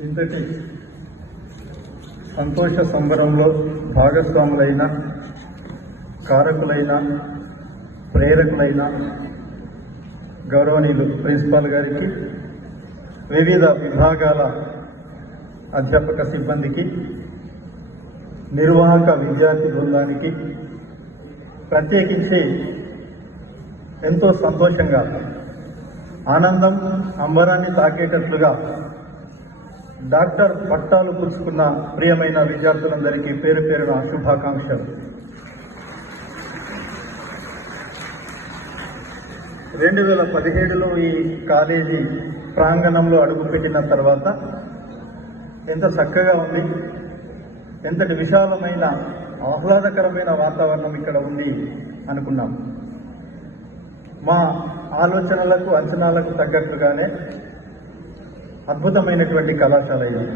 ఇంతటి సంతోష సంబరంలో భాగస్వాములైన కారకులైన ప్రేరకులైన గౌరవనీయులు ప్రిన్సిపాల్ గారికి వివిధ విభాగాల అధ్యాపక సిబ్బందికి నిర్వాహక విద్యార్థి బృందానికి ప్రత్యేకించి ఎంతో సంతోషంగా ఆనందం అంబరాన్ని తాకేటట్లుగా డాక్టర్ పట్టాలు పుచ్చుకున్న ప్రియమైన విద్యార్థులందరికీ పేరు పేరున శుభాకాంక్షలు. రెండు వేల పదిహేడులో ఈ కాలేజీ ప్రాంగణంలో అడుగుపెట్టిన తర్వాత ఎంత చక్కగా ఉంది ఎంతటి విశాలమైన ఆహ్లాదకరమైన వాతావరణం ఇక్కడ ఉంది అనుకున్నాం. మా ఆలోచనలకు అంచనాలకు తగ్గట్టుగానే అద్భుతమైనటువంటి కళాశాల ఇది.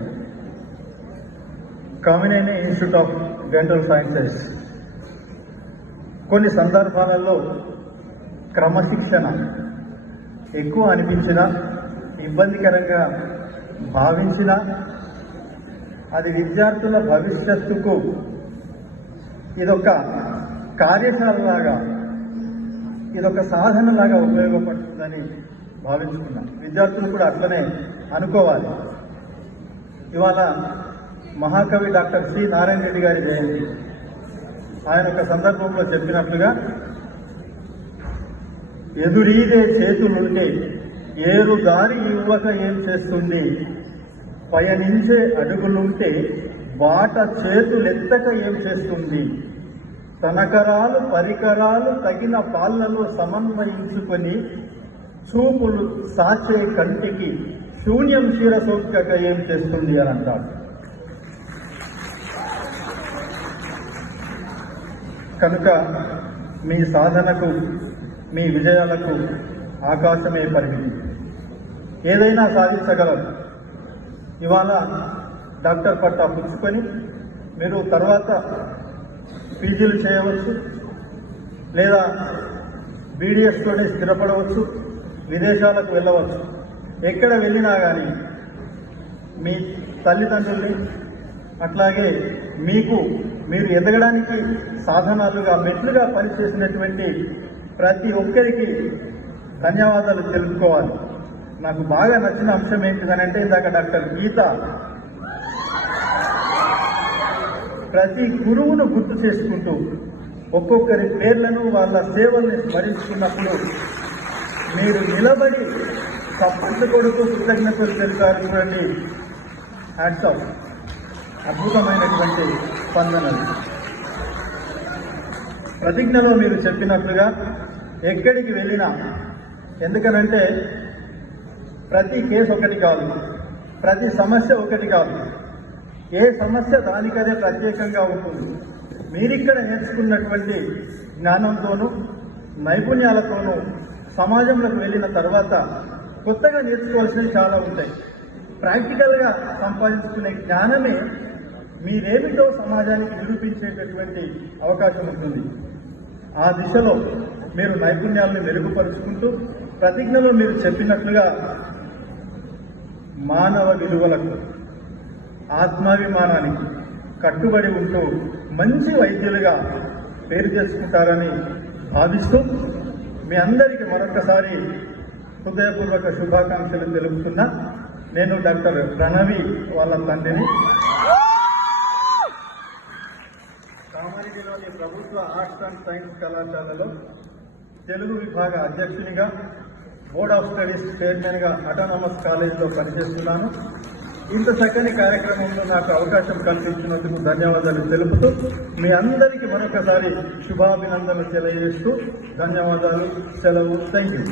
Kamineni institute of dental sciences. కొన్ని సందర్భాలలో క్రమశిక్షణ ఎక్కువ అనిపించిన ఇబ్బందికరంగా భావించిన అది విద్యార్థుల భవిష్యత్తుకు ఇదొక కార్యశాలలాగా ఇదొక సాధనలాగా ఉపయోగపడుతుందని భావించుకున్నాం. విద్యార్థులు కూడా అట్లనే అనుకోవాలి. ఇవాళ మహాకవి డాక్టర్ సి నారాయణ రెడ్డి గారి జయంతి. ఆయన ఒక సందర్భంలో చెప్పినట్లుగా ఎదురీదే చేతులుంటే ఏరు దారి ఇవ్వక ఏం చేస్తుంది పయనించే అడుగులుంటే బాట చేతులెత్తక ఏం చేస్తుంది తనకరాలు పరికరాలు తగిన పాళ్ళలో సమన్వయించుకొని చూపులు సాచే కంటికి శూన్యం శిరసొక్కక ఏం చేస్తుంది అని అంటారు కనుక మీ సాధనకు మీ విజయాలకు ఆకాశమే పరిమితి. ఏదైనా సాధించగలరు ఇవాళ డాక్టర్ పట్టా పుచ్చుకొని మీరు తర్వాత పీజీలు చేయవచ్చు లేదా బీడీఎస్తోనే స్థిరపడవచ్చు. విదేశాలకు వెళ్ళవచ్చు. ఎక్కడ వెళ్ళినా కానీ మీ తల్లిదండ్రుల్ని అట్లాగే మీకు మీరు ఎదగడానికి సాధనాలుగా మెట్లుగా పనిచేసినటువంటి ప్రతి ఒక్కరికి ధన్యవాదాలు తెలుపుకోవాలి. నాకు బాగా నచ్చిన అంశం ఏంటిదనంటే ఇందాక డాక్టర్ గీత. ప్రతి గురువును గుర్తు చేసుకుంటూ ఒక్కొక్కరి పేర్లను వాళ్ళ సేవల్ని స్మరించుకున్నప్పుడు మీరు నిలబడి తప్పట్లు కొడుతూ కృతజ్ఞతలు తెలిపారు చూడండి. హ్యాట్సాప్ అద్భుతమైనటువంటి స్పందనలు. ప్రతిజ్ఞలో మీరు చెప్పినట్లుగా ఎక్కడికి వెళ్ళినా ఎందుకనంటే ప్రతి కేసు ఒకటి కాదు ప్రతి సమస్య ఒకటి కాదు. ఏ సమస్య దానికదే ప్రత్యేకంగా ఉంటుంది. మీరిక్కడ నేర్చుకున్నటువంటి జ్ఞానంతోనూ నైపుణ్యాలతోనూ సమాజంలోకి వెళ్ళిన తర్వాత కొత్తగా నేర్చుకోవాల్సినవి చాలా ఉంటాయి. ప్రాక్టికల్గా సంపాదించుకునే జ్ఞానమే మీరేమిటో సమాజానికి నిరూపించేటటువంటి అవకాశం ఉంటుంది. ఆ దిశలో మీరు నైపుణ్యాలను మెరుగుపరుచుకుంటూ ప్రతిజ్ఞలో మీరు చెప్పినట్లుగా మానవ విలువలకు ఆత్మాభిమానానికి కట్టుబడి ఉంటూ మంచి వైద్యులుగా పేరు చేసుకుంటారని భావిస్తూ మీ అందరికీ మరొకసారి హృదయపూర్వక శుభాకాంక్షలు తెలుపుతున్నా. నేను డాక్టర్ ప్రణవి వాళ్ళ తండ్రిని. కామారెడ్డిలోని ప్రభుత్వ ఆర్ట్స్ అండ్ సైన్స్ కళాశాలలో తెలుగు విభాగ అధ్యక్షునిగా బోర్డ్ ఆఫ్ స్టడీస్ చైర్మన్గా అటానమస్ కాలేజీలో పనిచేస్తున్నాను. ఇంత చక్కని కార్యక్రమంలో నాకు అవకాశం కల్పించినందుకు ధన్యవాదాలు తెలుపుతూ మీ అందరికీ మరొకసారి శుభాభినందనలు తెలియజేస్తూ ధన్యవాదాలు సెలవు. Thank you